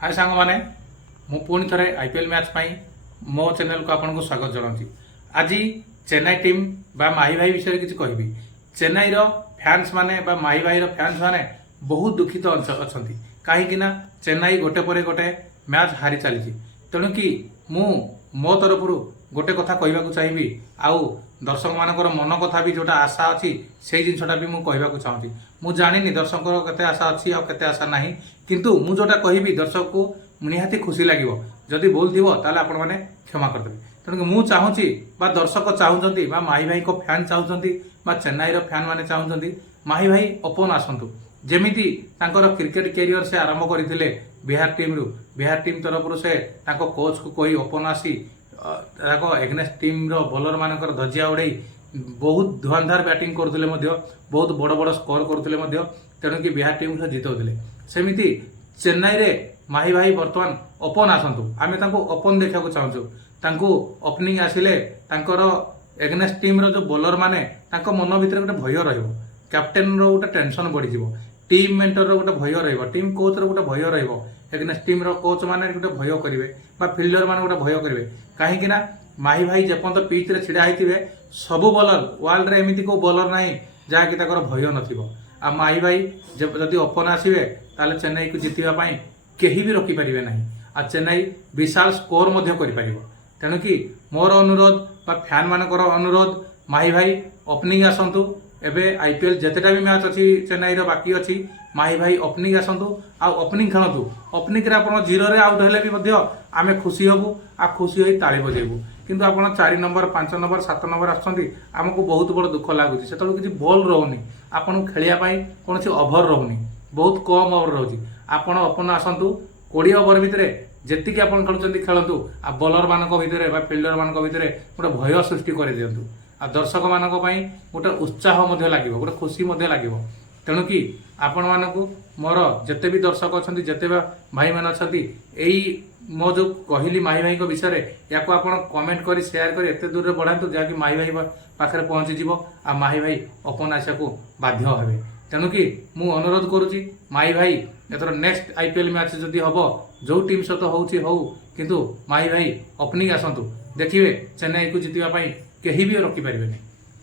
हाय सांग माने मु पुणी थे आईपीएल मैच पाई मो चैनल को आपको स्वागत जनाऊँ। आज चेन्नई टीम बा माही भाई विषय किसी कहबी। चेन्नई फैंस माने बा माही भाई फैंस माने बहुत दुखित अच्छा कहीं चेन्नई गोटे पर गोटे मैच हारी चली। तेणु कि मो तरफ गोटे कथा कहवाक चाहिए आउ दर्शक मानकर मन कथा भी जोटा आशा अच्छी से जिनसा भी मुझे कहवाक चाहूँगी। मु जानी दर्शक केते आशा अच्छी आ केते आशा नहीं, किंतु मु जोटा कहबी दर्शक को निहाती खुशी लगे। जदि भूल थी ताले आपण मैंने क्षमा करदेवे। तेणुक मु चाहूँगी बा दर्शक चाहूँगी बा माही भाई को फैन चाहूँगी बा चेन्नई फैन मैंने चाहूँगी माही भाई ओपन आसतु। जेमिति तांकर क्रिकेट कैरियर से आरंभ करते बिहार टीम तरफ से कोच को कही ओपन आसी एग्नेस्ट टीम बॉलर मानकर धजिया उड़ाई बहुत धुआंधार बैटिंग करते बहुत बड़ बड़ स्कोर करते। तेणु कि बिहार टीम से जितौले सेमिति चेन्नई रे माही भाई बर्तमान ओपन आसतु। आम ओपन देखा चाहूँ ओपनिंग आसिले एग्नेस्ट टीम जो बॉलर माने मन भीतर गोटे भय रहिबो। कैप्टेन रो गोटे टेंशन बढ़ी जीवो, टीम मेंटर रो गोटे भय रहिबो, टीम कोच रो गोटे भय रहिबो। एग्नेस्ट टीम रो कोच माने गोटे भय करिवे बा फील्डर माने गोटे भय करिवे। कहीं माही भाई जेपर्यंत पिच रे छिड़ा होइतिबे सबु बॉलर वर्ल्ड रे एमिति को बॉलर नाही जहाँकि भय नथिबो। आ माही भाई जदि ओपन आसिबे ताले चेन्नई को जितिबा पई केही भी रोकी परिबे नाही। आ चेन्नई विशाल स्कोर मध्य करि परिबो। तेणु कि मोर अनुरोध बा फैन मानकर अनुरोध माही भाई ओपनिंग आसतु। एबे आईपीएल जितेटा भी मैच अच्छी चेन्नई बाकी अच्छी माही भाई ओपनिंग आसतु आ ओपनिंग खेलतु। ओपनिंग रे आपण 0 रे आउट हेले भी आमे खुशी हबु आ खुशी होई ताली बजेबु। किंतु आपण 4 नंबर 5 नंबर 7 नंबर आछंती हमको बहुत बड़ दुख लागुची। सेतल किछि बॉल रहउनी, आपण खेलिया पई कोनसी ओभर रहउनी, बहुत कम ओभर रहउची। आपण ओपन आसतु 20 ओभर भितरे जेतिकी आपण खेलुचंती खेलंतु आ बॉलर मानक भितरे बा फील्डर मानक भितरे गोटे भय सृष्टि कर दियंतु। आ दर्शक मानक पई गोटे उत्साह मध्य लागिवो, गोटे खुशी मध्य लागिवो। तेणु कि आपण मानकु मोर जेते भी दर्शक अछंती जेते भाई मान अछंती एई मो जो कहली माही भाई को विषय या को आपण कमेंट करी शेयर करी एते दूर रे बढ़ांतु जाकि माही भाई पाखरे पहुंची जीवो आ माही भाई ओपन आशा को बाध्य हेबे। तेणु कि मु अनुरोध करूची माही भाई एथर नेक्स्ट आईपीएल मैच जदि हबो जो टीम सहित होउची होउ, किंतु माही भाई ओपनिंग आसंतु। देखिए चेन्नई को जितिबा पई केही भी रोकी परिबेनी।